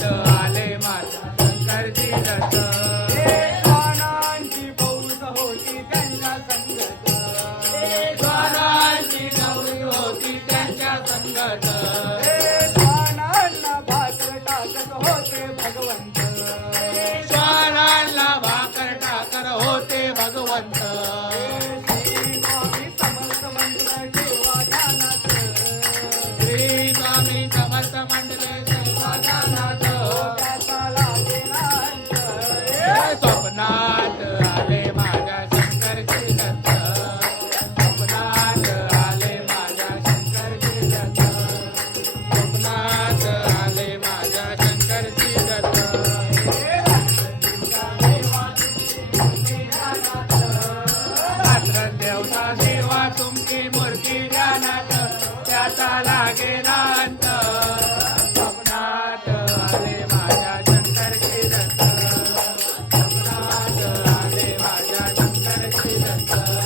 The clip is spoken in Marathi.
स्वप्नात आले माझ्या शंकरजी दत्त. स्वानांची फौज होती त्यांच्या संगत. स्वानांची नवरी होती त्यांच्या संगत. स्वानांना भाकर टाकत होते भगवंत. स्वानांना भाकर टाकर होते भगवंत. श्री स्वामी समर्थ मंत्र ठेवा ध्यानात. श्री स्वामी समर्थ मंडळे सेवा ध्यानात. त्याचा लागेना अंत. स्वप्नात आले माझ्या शंकरजी दत्त. स्वप्नात आले माझ्या शंकरजी दत्त. स्वप्नात आले माझ्या शंकरजी दत्त. मात्र देवता देवा तुमची मूर्ती ध्यानात. त्याचा लागेना अंत. स्वप्नात आले माझ्या शंकरजी दत्त. स्वप्नात आले माझ्या शंकरजी दत्त.